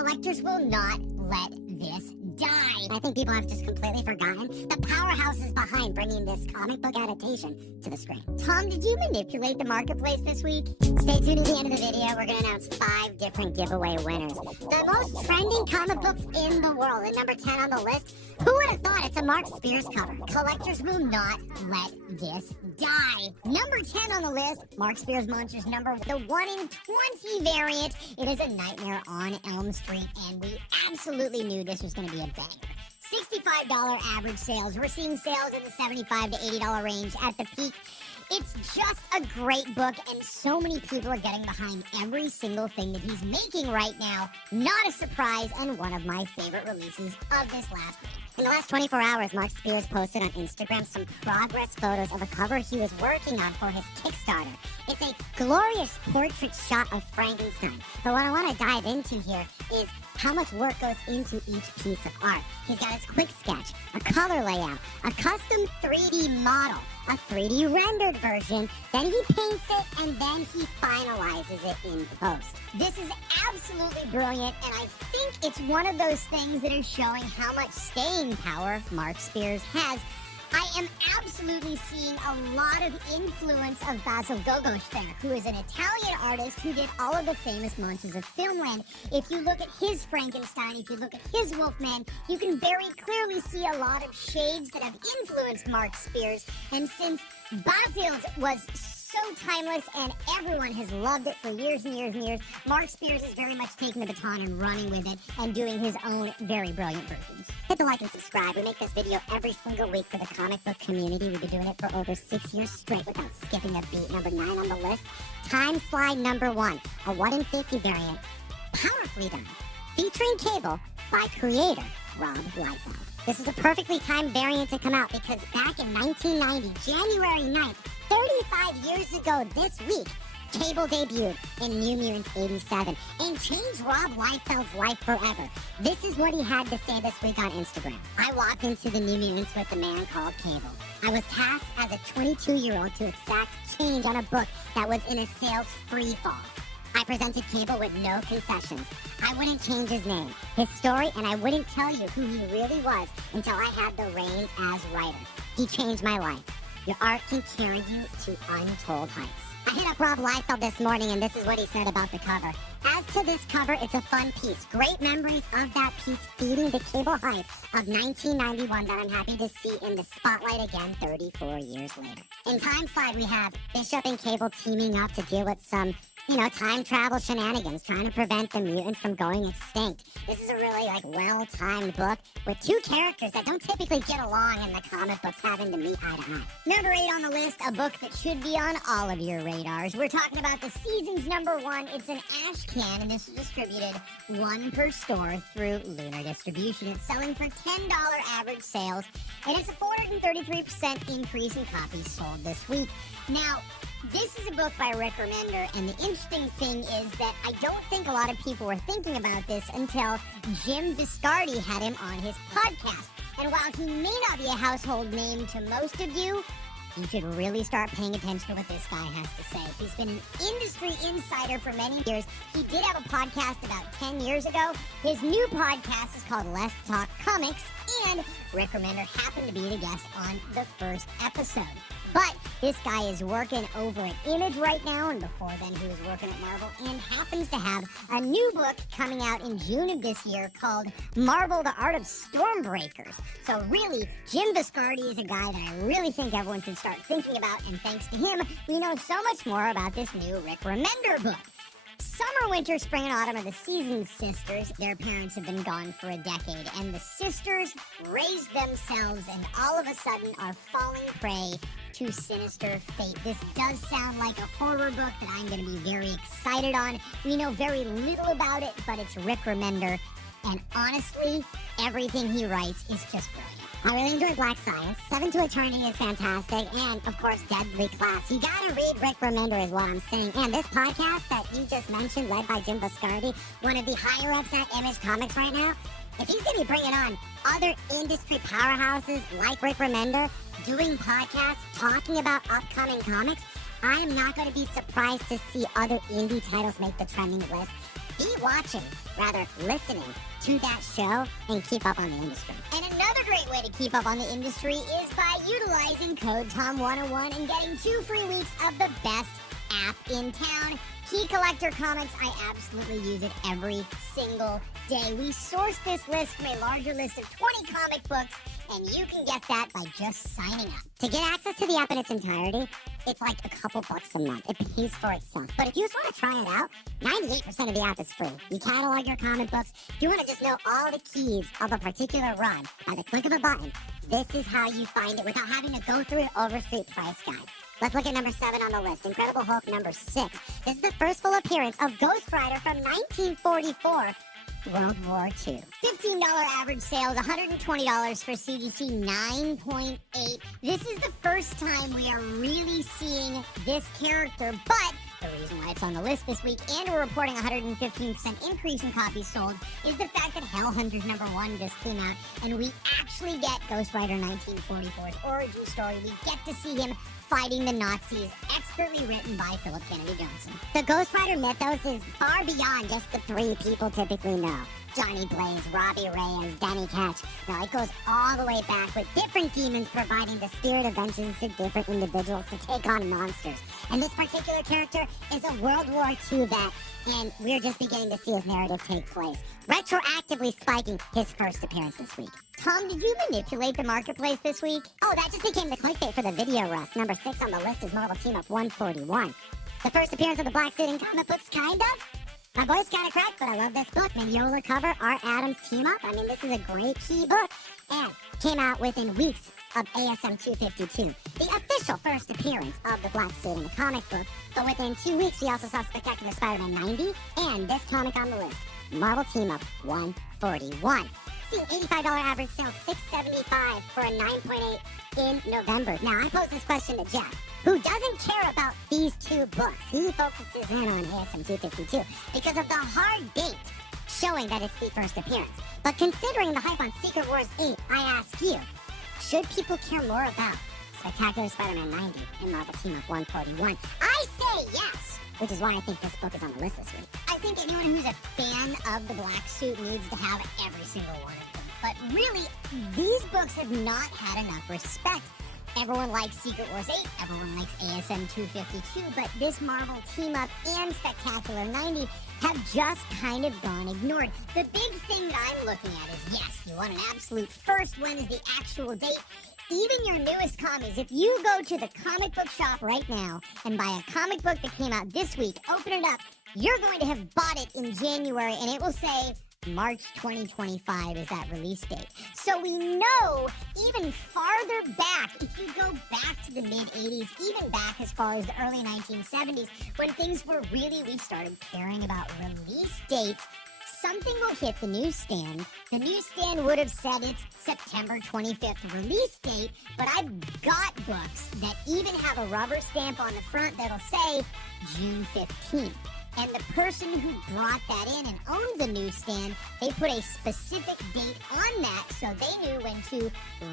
Collectors will not let this die. I think people have just completely forgotten the powerhouses behind bringing this comic book adaptation to the screen. Tom, did you manipulate the marketplace this week? Stay tuned at the end of the video. We're going to announce 5 different giveaway winners. The most trending comic books in the world. At number 10 on the list, who would have thought it's a Mark Spears cover? Collectors will not let this die. Number 10 on the list, Mark Spears Monsters number 1, the 1 in 20 variant. It is A Nightmare on Elm Street, and we absolutely knew this was going to be a banger. $65 average sales. We're seeing sales in the $75 to $80 range at the peak. It's just a great book, and so many people are getting behind every single thing that he's making right now. Not a surprise, and one of my favorite releases of this last week. In the last 24 hours, Mark Spears posted on Instagram some progress photos of a cover he was working on for his Kickstarter. It's a glorious portrait shot of Frankenstein. But what I want to dive into here is how much work goes into each piece of art. He's got his quick sketch, a color layout, a custom 3D model, a 3D rendered version, then he paints it, and then he finalizes it in post. This is absolutely brilliant, and I think it's one of those things that is showing how much staying power Mark Spears has. I am absolutely seeing a lot of influence of Basil Gogos there, who is an Italian artist who did all of the famous monsters of Filmland. If you look at his Frankenstein, if you look at his Wolfman, you can very clearly see a lot of shades that have influenced Mark Spears. And since Basil's was so timeless and everyone has loved it for years and years and years, Mark Spears is very much taking the baton and running with it and doing his own very brilliant versions. Hit the like and subscribe. We make this video every single week for the comic book community. We've been doing it for over 6 years straight without skipping a beat. Number 9 on the list, Time Fly number 1, a 1 in 50 variant, powerfully done, featuring Cable by creator Rob Liefeld. This is a perfectly timed variant to come out because back in 1990, January 9th, 35 years ago this week, Cable debuted in New Mutants 87 and changed Rob Liefeld's life forever. This is what he had to say this week on Instagram. I walked into the New Mutants with a man called Cable. I was tasked as a 22-year-old to exact change on a book that was in a sales free fall. I presented Cable with no concessions. I wouldn't change his name, his story, and I wouldn't tell you who he really was until I had the reins as writer. He changed my life. Your art can carry you to untold heights. I hit up Rob Liefeld this morning, and this is what he said about the cover. As to this cover, it's a fun piece. Great memories of that piece feeding the Cable hype of 1991 that I'm happy to see in the spotlight again 34 years later. In Time Slide, we have Bishop and Cable teaming up to deal with some time travel shenanigans, trying to prevent the mutant from going extinct. This is a really, well-timed book with 2 characters that don't typically get along in the comic books having to meet eye to eye. Number 8 on the list, a book that should be on all of your radars. We're talking about the season's number 1. It's an ash can, and this is distributed 1 per store through Lunar Distribution. It's selling for $10 average sales, and it's a 433% increase in copies sold this week. Now, this is a book by Rick Remender, and the interesting thing is that I don't think a lot of people were thinking about this until Jim Viscardi had him on his podcast. And while he may not be a household name to most of you, you should really start paying attention to what this guy has to say. He's been an industry insider for many years. He did have a podcast about 10 years ago. His new podcast is called Let's Talk Comics, and Rick Remender happened to be the guest on the first episode. But this guy is working over at Image right now, and before then he was working at Marvel, and happens to have a new book coming out in June of this year called Marvel, The Art of Stormbreakers. So really, Jim Viscardi is a guy that I really think everyone should start thinking about, and thanks to him, we know so much more about this new Rick Remender book. Summer, winter, spring, and autumn are the season's sisters. Their parents have been gone for a decade, and the sisters raised themselves and all of a sudden are falling prey to sinister fate. This does sound like a horror book that I'm going to be very excited on. We know very little about it, but it's Rick Remender, and honestly, everything he writes is just brilliant. I really enjoyed Black Science. 7 to Eternity is fantastic. And, of course, Deadly Class. You gotta read Rick Remender is what I'm saying. And this podcast that you just mentioned, led by Jim Viscardi, one of the higher-ups at Image Comics right now, if he's gonna be bringing on other industry powerhouses like Rick Remender, doing podcasts, talking about upcoming comics, I am not gonna be surprised to see other indie titles make the trending list. Be watching, rather listening to that show and keep up on the industry. And another great way to keep up on the industry is by utilizing code TOM101 and getting 2 free weeks of the best app in town. Key Collector Comics, I absolutely use it every single day. We source this list from a larger list of 20 comic books, and you can get that by just signing up. To get access to the app in its entirety, it's like a couple bucks a month. It pays for itself. But if you just want to try it out, 98% of the app is free. You catalog your comic books. If you want to just know all the keys of a particular run by the click of a button, this is how you find it without having to go through an overstreet price guide. Let's look at number 7 on the list, Incredible Hulk number 6. This is the first full appearance of Ghost Rider from 1944, World War II. $15 average sales, $120 for CGC 9.8. This is the first time we are really seeing this character, but the reason why it's on the list this week and we're reporting 115% increase in copies sold is the fact that Hellhunters number 1 just came out and we actually get Ghost Rider 1944's origin story. We get to see him fighting the Nazis, expertly written by Philip Kennedy Johnson. The Ghost Rider mythos is far beyond just the 3 people typically know. Johnny Blaze, Robbie Reyes, Danny Ketch. Now, it goes all the way back with different demons providing the spirit of vengeance to different individuals to take on monsters. And this particular character is a World War II vet, and we're just beginning to see his narrative take place, retroactively spiking his first appearance this week. Tom, did you manipulate the marketplace this week? Oh, that just became the clickbait for the video, Russ. Number 6 on the list is Marvel Team Up 141. The first appearance of the Black Suit in comic books, kind of? My voice kind of cracked, but I love this book. Mignola cover, Art Adams team up. I mean, this is a great key book. And came out within weeks of ASM 252, the official first appearance of the Black Suit in the comic book. But within 2 weeks, we also saw Spectacular Spider-Man 90 and this comic on the list, Marvel Team Up 141. Seeing $85 average sales, $675 for a 9.8 in November. Now, I posed this question to Jeff, who doesn't care about these 2 books. He focuses in on ASM 252 because of the hard date showing that it's the first appearance. But considering the hype on Secret Wars 8, I ask you, should people care more about Spectacular Spider-Man 90 and Marvel Team Up 141? I say yes, which is why I think this book is on the list this week. I think anyone who's a fan of the Black Suit needs to have every single one of them. But really, these books have not had enough respect. Everyone likes Secret Wars 8, everyone likes ASM 252, but this Marvel Team Up and Spectacular 90 have just kind of gone ignored. The big thing that I'm looking at is, yes, you want an absolute first. When is the actual date? Even your newest comics, if you go to the comic book shop right now and buy a comic book that came out this week, open it up, you're going to have bought it in January, and it will say March 2025 is that release date. So we know even farther back, if you go back to the mid-'80s, even back as far as the early 1970s, when things were really, we started caring about release dates, something will hit the newsstand. The newsstand would have said it's September 25th release date, but I've got books that even have a rubber stamp on the front that'll say June 15th. And the person who brought that in and owned the newsstand, they put a specific date on that so they knew when to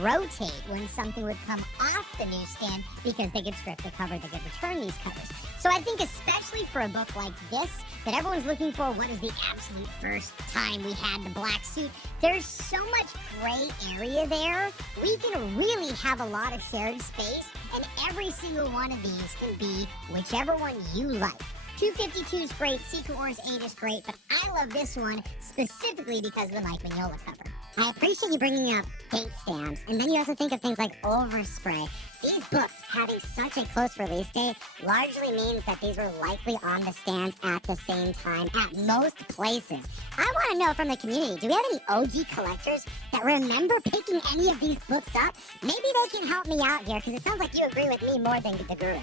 rotate when something would come off the newsstand because they could strip the cover, they could return these covers. So I think especially for a book like this, that everyone's looking for what is the absolute first time we had the Black Suit, there's so much gray area there. We can really have a lot of shared space, and every single one of these can be whichever one you like. 252 is great, Secret Wars 8 is great, but I love this one specifically because of the Mike Mignola cover. I appreciate you bringing up date stamps, and then you also think of things like overspray. These books having such a close release date largely means that these were likely on the stands at the same time at most places. I want to know from the community, do we have any OG collectors that remember picking any of these books up? Maybe they can help me out here, because it sounds like you agree with me more than the guru.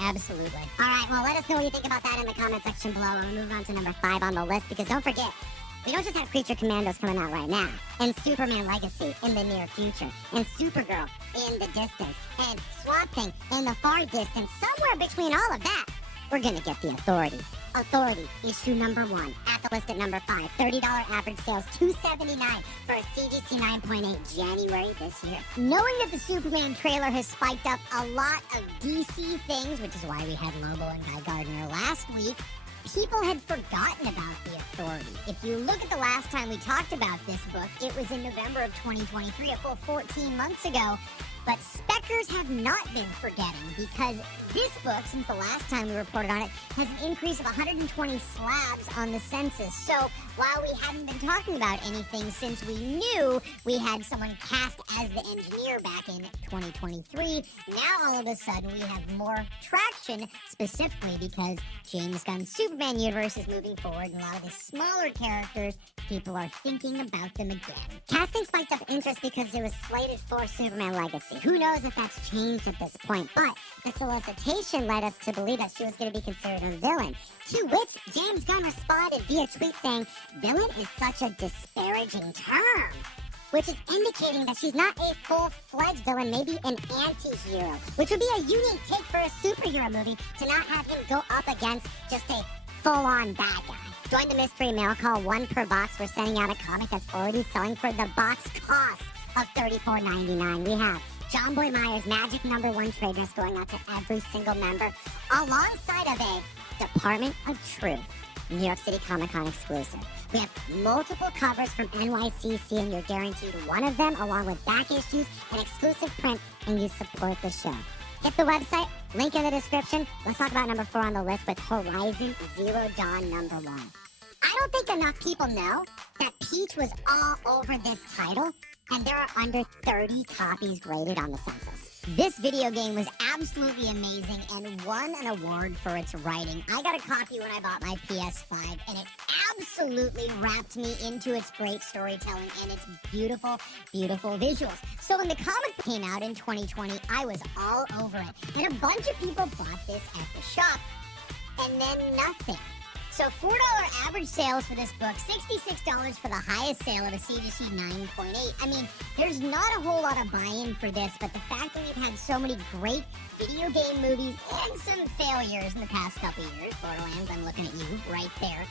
Absolutely. All right, well, let us know what you think about that in the comment section below, and we'll move on to number 5 on the list, because don't forget, we don't just have Creature Commandos coming out right now, and Superman Legacy in the near future, and Supergirl in the distance, and Swamp Thing in the far distance. Somewhere between all of that, we're gonna get the Authority. Authority, issue number 1, at the list at number 5. $30 average sales, $279 for a CGC 9.8 January this year. Knowing that the Superman trailer has spiked up a lot of DC things, which is why we had Lobo and Guy Gardner last week, people had forgotten about the Authority. If you look at the last time we talked about this book, it was in November of 2023, a full 14 months ago. But Speckers have not been forgetting, because this book, since the last time we reported on it, has an increase of 120 slabs on the census. So while we hadn't been talking about anything since we knew we had someone cast as the engineer back in 2023, now all of a sudden we have more traction, specifically because James Gunn's Superman universe is moving forward, and a lot of the smaller characters, people are thinking about them again. Casting spiked up interest because it was slated for Superman Legacy. Who knows if that's changed at this point, but the solicitation led us to believe that she was going to be considered a villain, to which James Gunn responded via tweet saying, "Villain is such a disparaging term," which is indicating that she's not a full-fledged villain, maybe an anti-hero, which would be a unique take for a superhero movie, to not have him go up against just a full-on bad guy. Join the mystery mail call, 1 per box. We're sending out a comic that's already selling for the box cost of $34.99. We have John Boy Myers' Magic #1 trade dress going out to every single member, alongside of a Department of Truth New York City Comic Con exclusive. We have multiple covers from NYCC, and you're guaranteed one of them, along with back issues and exclusive print, and you support the show. Hit the website, link in the description. Let's talk about number 4 on the list with Horizon Zero Dawn #1. I don't think enough people know that Peach was all over this title, and there are under 30 copies graded on the census. This video game was absolutely amazing and won an award for its writing. I got a copy when I bought my PS5, and it absolutely wrapped me into its great storytelling and its beautiful, beautiful visuals. So when the comic came out in 2020, I was all over it. And a bunch of people bought this at the shop, and then nothing. So $4 average sales for this book, $66 for the highest sale of a CGC 9.8. I mean, there's not a whole lot of buy-in for this, but the fact that we've had so many great video game movies and some failures in the past couple years, Borderlands, I'm looking at you right there,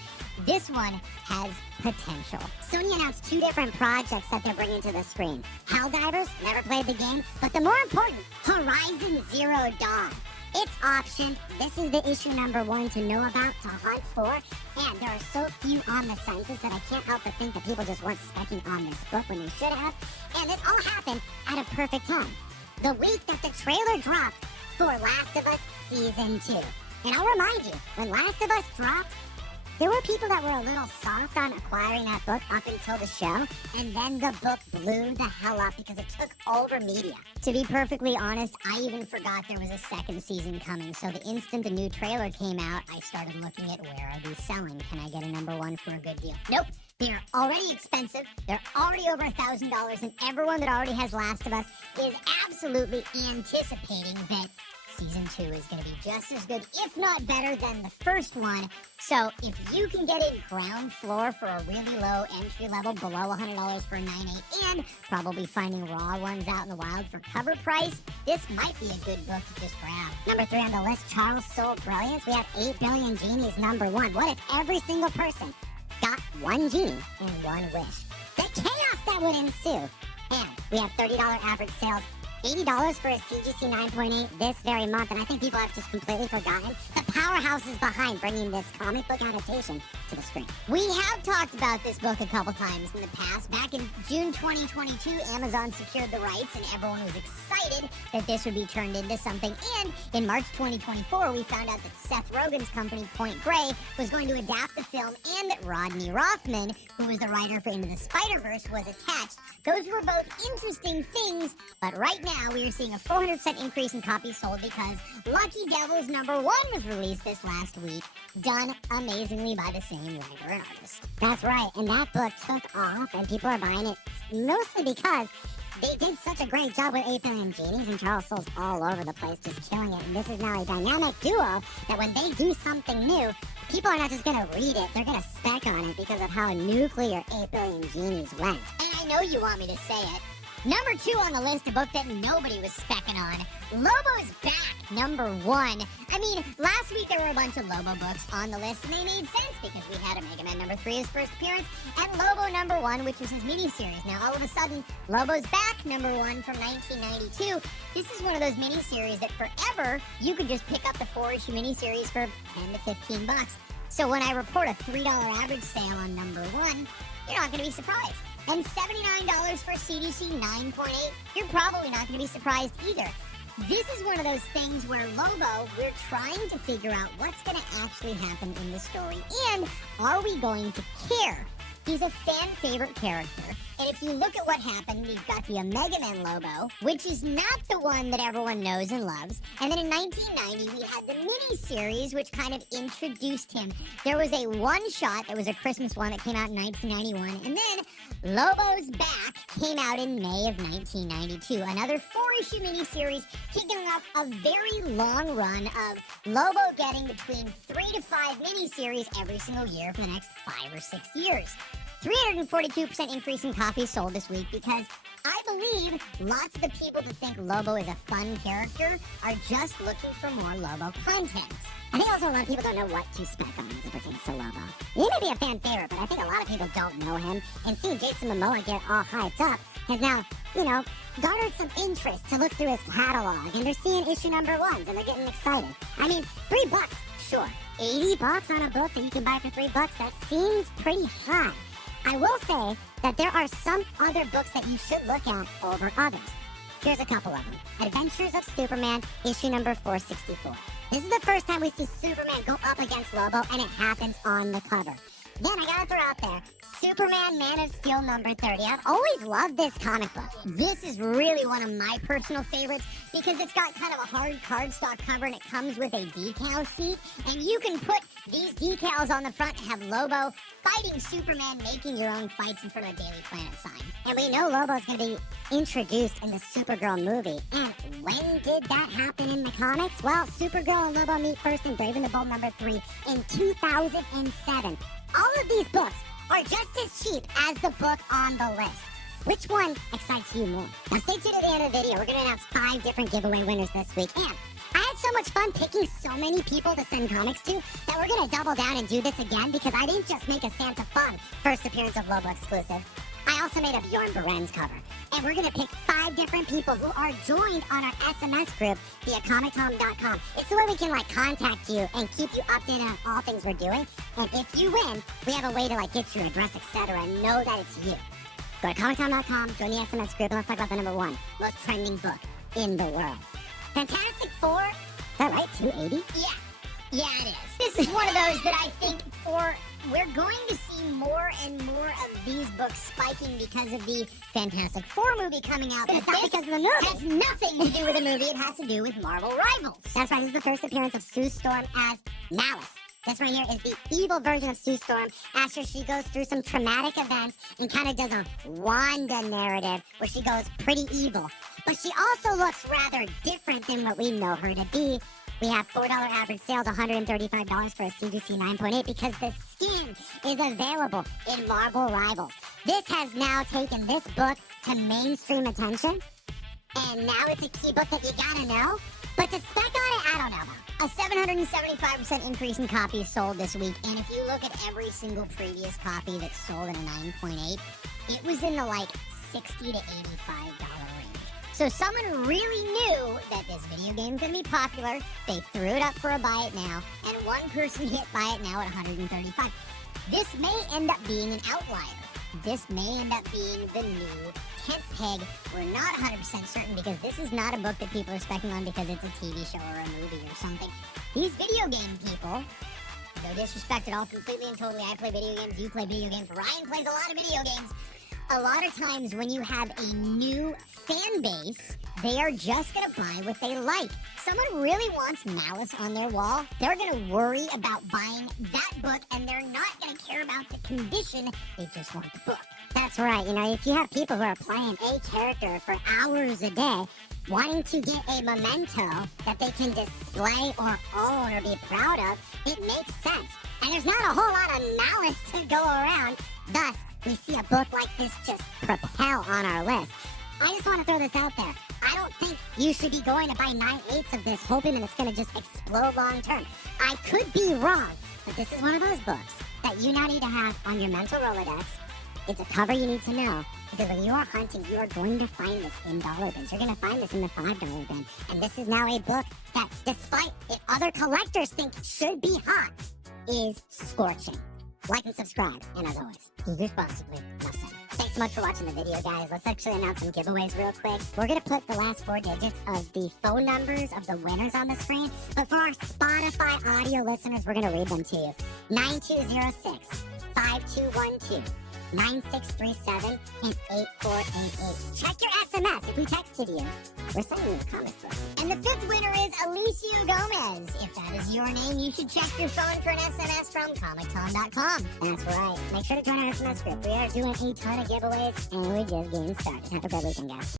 this one has potential. Sony announced 2 different projects that they're bringing to the screen. Helldivers, never played the game, but the more important, Horizon Zero Dawn. It's optioned. This is the issue #1 to know about, to hunt for, and there are so few on the census that I can't help but think that people just weren't specking on this book when they should have, and this all happened at a perfect time. The week that the trailer dropped for Last of Us Season 2. And I'll remind you, when Last of Us dropped, there were people that were a little soft on acquiring that book up until the show, and then the book blew the hell up because it took over media. To be perfectly honest, I even forgot there was a second season coming, so the instant the new trailer came out, I started looking at where are these selling? Can I get a #1 for a good deal? Nope. They're already expensive, they're already over $1,000, and everyone that already has Last of Us is absolutely anticipating that Season 2 is going to be just as good, if not better, than the first one. So if you can get it ground floor for a really low entry level, below $100 for a 9.8, and probably finding raw ones out in the wild for cover price, this might be a good book to just grab. #3 on the list, Charles Soule Brilliance. We have 8 Billion Genies #1. What if every single person got one genie and one wish? The chaos that would ensue. And we have $30 average sales, $80 for a CGC 9.8 this very month, and I think people have just completely forgotten the powerhouse is behind bringing this comic book adaptation to the screen. We have talked about this book a couple times in the past. Back in June 2022, Amazon secured the rights, and everyone was excited that this would be turned into something. And in March 2024, we found out that Seth Rogen's company, Point Grey, was going to adapt the film, and that Rodney Rothman, who was the writer for Into the Spider-Verse, was attached. Those were both interesting things, but right now, we are seeing a 400% increase in copies sold because Lucky Devils #1 was released this last week, done amazingly by the same writer and artist. That's right, and that book took off, and people are buying it mostly because they did such a great job with 8 Billion Genies, and Charles Soule's all over the place, just killing it. And this is now a dynamic duo that when they do something new, people are not just going to read it, they're going to spec on it because of how nuclear 8 Billion Genies went. And I know you want me to say it. #2 on the list, a book that nobody was specking on. Lobo's Back, #1. I mean, last week there were a bunch of Lobo books on the list, and they made sense because we had Omega Man #3, his first appearance, and Lobo #1, which was his miniseries. Now, all of a sudden, Lobo's Back, #1 from 1992. This is one of those miniseries that forever, you could just pick up the 4-issue miniseries for $10 to $15. So when I report a $3 average sale on number 1, you're not going to be surprised. And $79 for CDC 9.8, you're probably not going to be surprised either. This is one of those things where Lobo, we're trying to figure out what's going to actually happen in the story, and are we going to care? He's a fan favorite character, and if you look at what happened, you've got the Omega Man Lobo, which is not the one that everyone knows and loves, and then in 1990 we had the mini-series, which kind of introduced him. There was a one-shot that was a Christmas one that came out in 1991, and then Lobo's Back came out in May of 1992, another 4-issue mini-series kicking off a very long run of Lobo getting between 3 to 5 mini-series every single year for the next 5 or 6 years. 342% increase in copies sold this week because I believe lots of the people that think Lobo is a fun character are just looking for more Lobo content. I think also a lot of people don't know what to spec on as it pertains to Lobo. He may be a fan favorite, but I think a lot of people don't know him, and seeing Jason Momoa get all hyped up has now, garnered some interest to look through his catalog, and they're seeing issue number 1s, and they're getting excited. I mean, $3, sure. $80 on a book that you can buy for $3, that seems pretty high. I will say that there are some other books that you should look at over others. Here's a couple of them. Adventures of Superman, issue number 464. This is the first time we see Superman go up against Lobo, and it happens on the cover. Then I gotta throw out there, Superman Man of Steel number 30. I've always loved this comic book. This is really one of my personal favorites because it's got kind of a hard cardstock cover and it comes with a decal sheet. And you can put these decals on the front and have Lobo fighting Superman, making your own fights in front of a Daily Planet sign. And we know Lobo's going to be introduced in the Supergirl movie. And when did that happen in the comics? Well, Supergirl and Lobo meet first in Brave and the Bold number 3 in 2007. All of these books are just as cheap as the book on the list. Which one excites you more? Now stay tuned to the end of the video. We're going to announce 5 different giveaway winners this week. And I had so much fun picking so many people to send comics to that we're going to double down and do this again because I didn't just make a Santa Fun first appearance of Lobo exclusive. I also made a Bjorn Barends cover. And we're going to pick 5 different people who are joined on our SMS group via ComicTom.com. It's the way we can contact you and keep you updated on all things we're doing. And if you win, we have a way to get your address, etc. and know that it's you. Go to ComicTom.com, join the SMS group, and let's talk about the number 1 most trending book in the world. Fantastic Four? Is that right? 280? Yeah, it is. This is one of those that I think we're going to see more and more of these books spiking because of the Fantastic Four movie coming out. But it's not because of the movie. It has nothing to do with the movie. It has to do with Marvel Rivals. That's right. This is the first appearance of Sue Storm as Malice. This right here is the evil version of Sue Storm after she goes through some traumatic events and kind of does a Wanda narrative where she goes pretty evil. But she also looks rather different than what we know her to be. We have $4 average sales, $135 for a CGC 9.8 because the skin is available in Marvel Rivals. This has now taken this book to mainstream attention, and now it's a key book that you gotta know. But to spec on it, I don't know. A 775% increase in copies sold this week, and if you look at every single previous copy that's sold in a 9.8, it was in the $60 to $85 range. So someone really knew that this video game is going to be popular. They threw it up for a buy it now, and one person hit buy it now at $135. This may end up being an outlier. This may end up being the new tent peg. We're not 100% certain because this is not a book that people are specking on because it's a TV show or a movie or something. These video game people, no disrespect at all, completely and totally, I play video games, you play video games, Ryan plays a lot of video games. A lot of times when you have a new fan base, they are just going to buy what they like. Someone really wants Malice on their wall, they're going to worry about buying that book, and they're not going to care about the condition, they just want the book. That's right, if you have people who are playing a character for hours a day, wanting to get a memento that they can display or own or be proud of, it makes sense. And there's not a whole lot of Malice to go around, thus, we see a book like this just propel on our list. I just want to throw this out there. I don't think you should be going to buy 9/8 of this hoping that it's going to just explode long term. I could be wrong, but this is one of those books that you now need to have on your mental Rolodex. It's a cover you need to know, because when you are hunting, you are going to find this in dollar bins. You're going to find this in the $5 bin. And this is now a book that, despite if other collectors think should be hot, is scorching. Like and subscribe, and as always, use responsibly. Now, thanks so much for watching the video, guys. Let's actually announce some giveaways real quick. We're going to put the last 4 digits of the phone numbers of the winners on the screen, but for our Spotify audio listeners, we're going to read them to you. 9206, 5212, 9637, and 8488. Check your SMS if we texted you. We're sending you a comic book. And the 5th winner is Alicia Gomez. If that is your name, you should check your phone for an SMS from ComicTom.com. That's right. Make sure to join our SMS group. We are doing a ton of giveaways, and we're just getting started. Have a great weekend, guys.